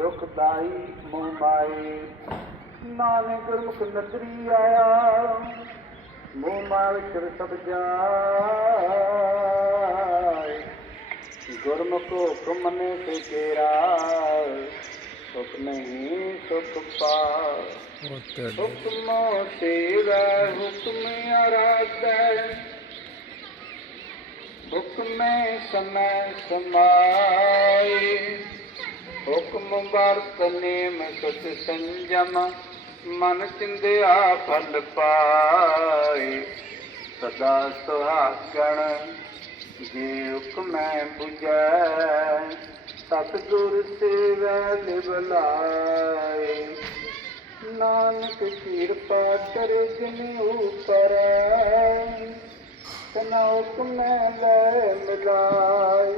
ਦੁਖਦਾਈ ਮੋਹ ਮਾਏ। ਨਾਨਕ ਗੁਰਮੁਖ ਨਦਰੀ ਆਇਆ, ਮੋਹ ਮਾਇਆ ਵਿਚਰ ਸਭ ਜਾਏ। ਗੁਰਮੁਖ ਹੁਕਮ ਮਨੇ ਤੇ ਤੇਰਾ, ਸੁਖ ਨਹੀਂ ਸੁਖ ਪਾਏ। ਹੁਕਮ ਸੇਵੈ ਹੁਕਮ ਆਰਾਧੈ, ਹੁਕਮੈ ਸਮੈ ਸਮਾਏ। ਹੁਕਮ ਵਰਤ ਨੇਮ ਸੁਚ ਸੰਜਮ, ਮਨ ਚਿੰਦਿਆ ਫਲ ਪਾਏ। ਸਦਾ ਸੁਹਾਗਣ ਜੇ ਹੁਕਮੈ ਬੁਝੈ, ਸਤਿਗੁਰ ਸੇਵੈ ਲਿਵ ਲਾਏ। ਨਾਨਕ ਕਿਰਪਾ ਕਰੇ ਜਿਨ ਉਪਰੈ, ਤਨਾ ਹੁਕਮੈ ਲੈ ਮਿਲਾਏ।